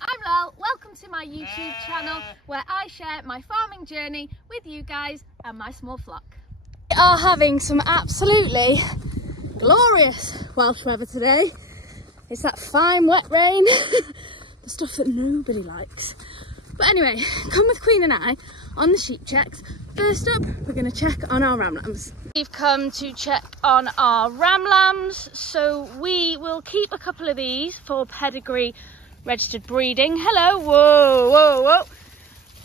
I'm Lel, welcome to my YouTube channel where I share my farming journey with you guys and my small flock. We are having some absolutely glorious Welsh weather today. It's that fine wet rain, the stuff that nobody likes. But anyway, come with Cwin and I on the sheep checks. First up, we're going to check on our ram lambs. We've come to check on our ram lambs, so we will keep a couple of these for pedigree registered breeding. Hello, whoa, whoa, whoa,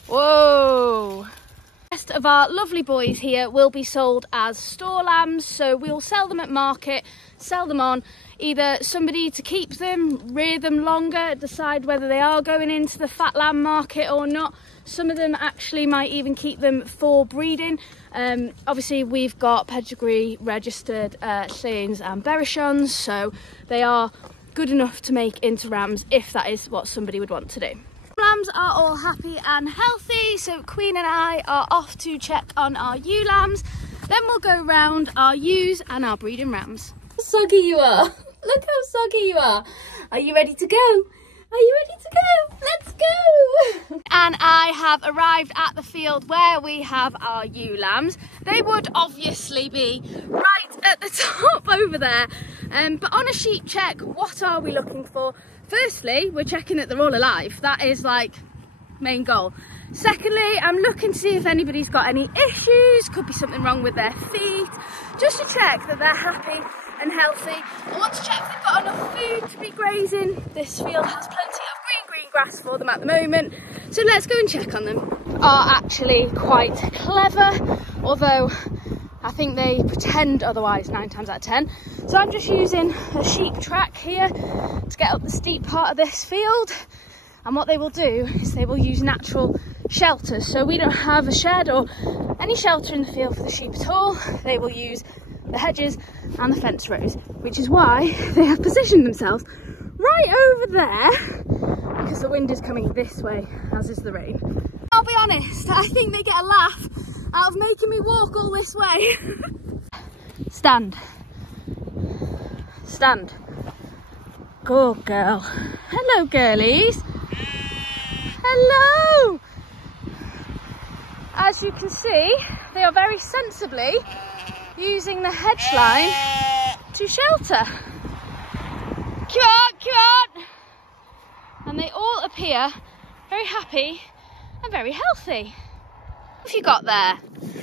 whoa. The rest of our lovely boys here will be sold as store lambs, so we'll sell them at market, sell them on, either somebody to keep them, rear them longer, decide whether they are going into the fat lamb market or not. Some of them actually might even keep them for breeding. Obviously we've got pedigree registered Cwyns and Berrichons, so they are good enough to make into rams if that is what somebody would want to do. Lambs are all happy and healthy, so Cwin and I are off to check on our ewe lambs. Then we'll go round our ewes and our breeding rams. How soggy you are. Look how soggy you are. Are you ready to go? Are you ready to go? Let's go! And I have arrived at the field where we have our ewe lambs. They would obviously be right at the top over there. But on a sheep check, what are we looking for? Firstly, we're checking that they're all alive. That is like main goal. Secondly, I'm looking to see if anybody's got any issues. Could be something wrong with their feet. Just to check that they're happy and healthy. I want to check if they've got enough food to be grazing. This field has plenty of green grass for them at the moment, so let's go and check on them. They are actually quite clever, although I think they pretend otherwise 9 times out of 10. So I'm just using a sheep track here to get up the steep part of this field, and what they will do is they will use natural shelters. So we don't have a shed or any shelter in the field for the sheep at all. They will use the hedges and the fence rows, which is why they have positioned themselves right over there, because the wind is coming this way, as is the rain. I'll be honest, I think they get a laugh out of making me walk all this way. Stand. Stand. Good girl. Hello, girlies. Hello. As you can see, they are very sensibly using the hedge line to shelter. Come on, come on. And they all appear very happy and very healthy. What have you got there?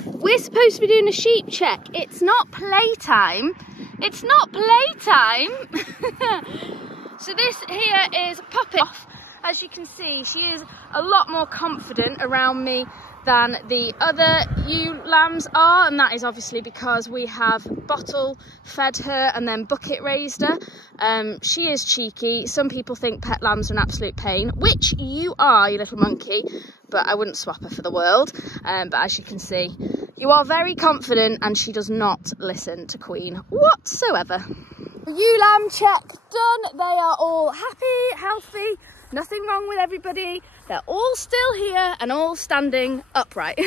We're supposed to be doing a sheep check. It's not playtime. It's not playtime. So this here is Poppy. As you can see, she is a lot more confident around me than the other ewe lambs are, and that is obviously because we have bottle fed her and then bucket raised her. She is cheeky. Some people think pet lambs are an absolute pain, which you are, you little monkey, but I wouldn't swap her for the world. But as you can see, you are very confident, and she does not listen to Cwin whatsoever. The ewe lamb check done. They are all happy, healthy, nothing wrong with everybody. They're all still here and all standing upright.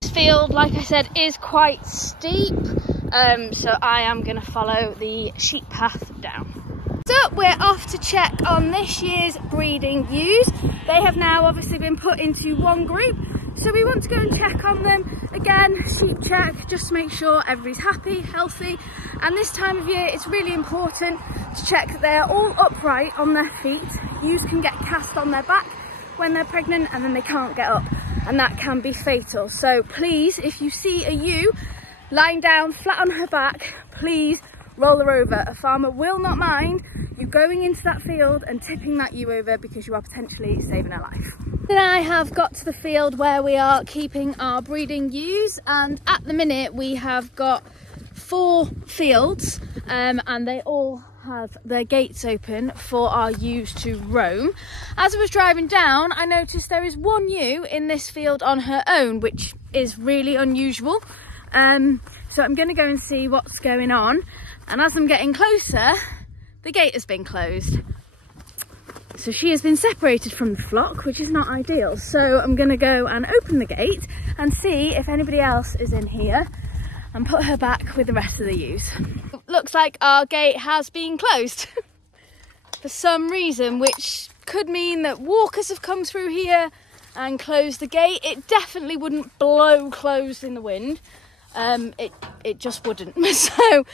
This field, like I said, is quite steep, so I am going to follow the sheep path down. So we're off to check on this year's breeding ewes. They have now obviously been put into one group, so we want to go and check on them. Again, sheep check, just to make sure everybody's happy, healthy. And this time of year, it's really important to check that they are all upright on their feet. Ewes can get cast on their back when they're pregnant, and then they can't get up, and that can be fatal. So please, if you see a ewe lying down flat on her back, please roll her over. A farmer will not mind you going into that field and tipping that ewe over, because you are potentially saving her life. Then I have got to the field where we are keeping our breeding ewes, and at the minute we have got 4 fields, and they all have their gates open for our ewes to roam. As I was driving down, I noticed there is one ewe in this field on her own, which is really unusual. So I'm going to go and see what's going on, and as I'm getting closer, the gate has been closed. So she has been separated from the flock, which is not ideal. So I'm going to go and open the gate and see if anybody else is in here and put her back with the rest of the ewes. Looks like our gate has been closed for some reason, which could mean that walkers have come through here and closed the gate. It definitely wouldn't blow closed in the wind. It just wouldn't. So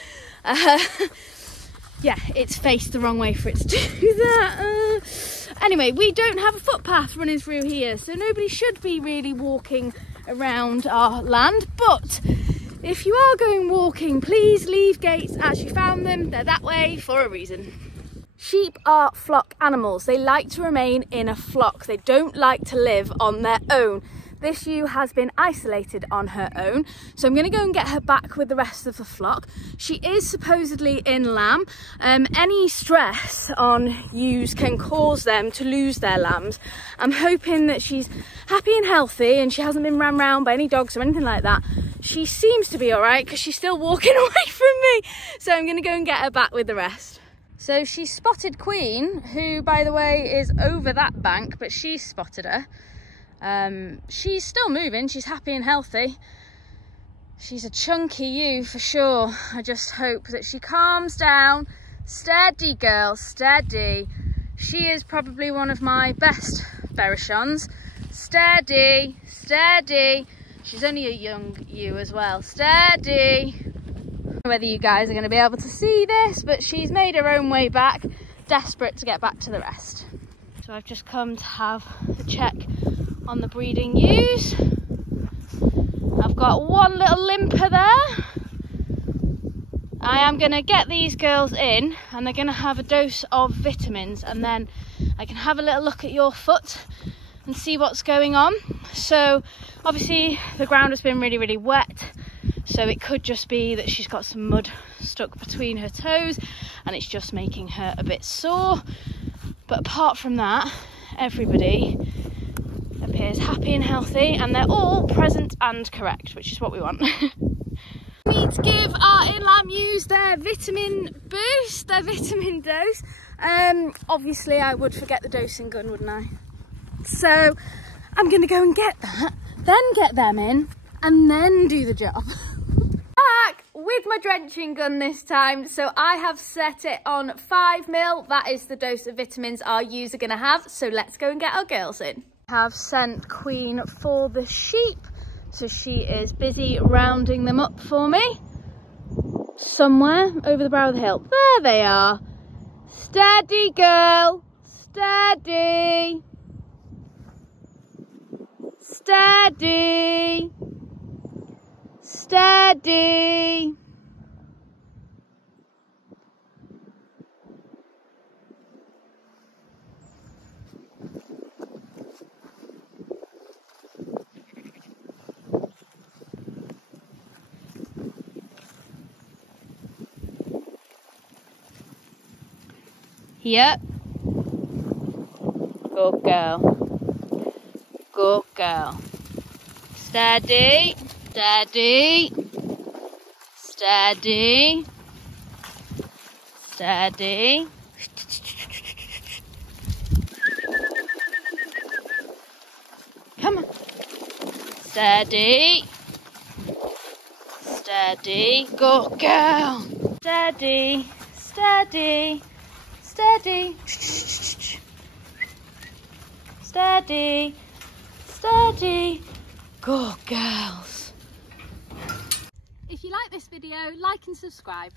yeah, it's faced the wrong way for it to do that. Anyway, we don't have a footpath running through here, so nobody should be really walking around our land. But if you are going walking, please leave gates as you found them. They're that way for a reason. Sheep are flock animals. They like to remain in a flock. They don't like to live on their own. This ewe has been isolated on her own, so I'm going to go and get her back with the rest of the flock. She is supposedly in lamb. Any stress on ewes can cause them to lose their lambs. I'm hoping that she's happy and healthy and she hasn't been ran round by any dogs or anything like that. She seems to be all right because she's still walking away from me, so I'm going to go and get her back with the rest. So she spotted Cwin, who, by the way, is over that bank, but she spotted her. She's still moving, she's happy and healthy. She's a chunky ewe for sure. I just hope that she calms down. Steady girl, steady. She is probably one of my best Berrichons. Steady, steady. She's only a young ewe as well. Steady. Whether you guys are going to be able to see this, but she's made her own way back, desperate to get back to the rest. So I've just come to have a check on the breeding ewes. I've got one little limper there. I am going to get these girls in and they're going to have a dose of vitamins, and then I can have a little look at your foot and see what's going on. So obviously the ground has been really wet, so it could just be that she's got some mud stuck between her toes and it's just making her a bit sore. But apart from that, everybody appears happy and healthy and they're all present and correct, which is what we want. We need to give our in-lamb ewes their vitamin boost, their vitamin dose. Obviously I would forget the dosing gun, wouldn't I? So I'm going to go and get that, then get them in and then do the job. Back with my drenching gun this time. So I have set it on 5 ml. That is the dose of vitamins our ewes are going to have. So let's go and get our girls in. I have sent Cwin for the sheep. So she is busy rounding them up for me. Somewhere over the brow of the hill. There they are. Steady girl. Steady. Steady. Steady. Yep. Good girl. Good girl. Steady. Steady. Steady. Steady. Come on. Steady. Steady. Good girl. Steady. Steady. Steady. Steady. Steady. Good girls. If you like this video, like and subscribe.